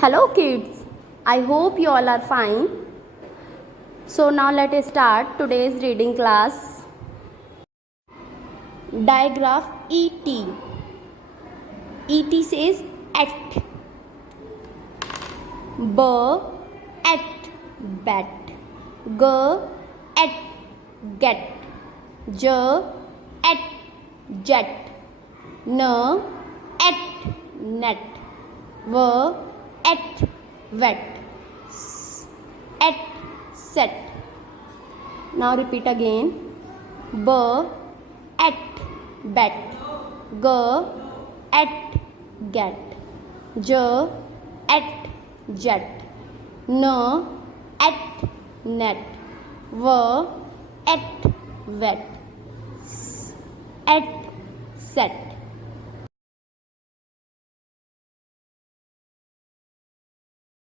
Hello kids, I hope you all are fine. So now let us start today's reading class. Digraph ET. ET says at. B at bat. G at get. J at jet. N at net. W at wet. S at set. Now repeat again. B at bat. G at get. J at jet. N at net. W at wet. S at set.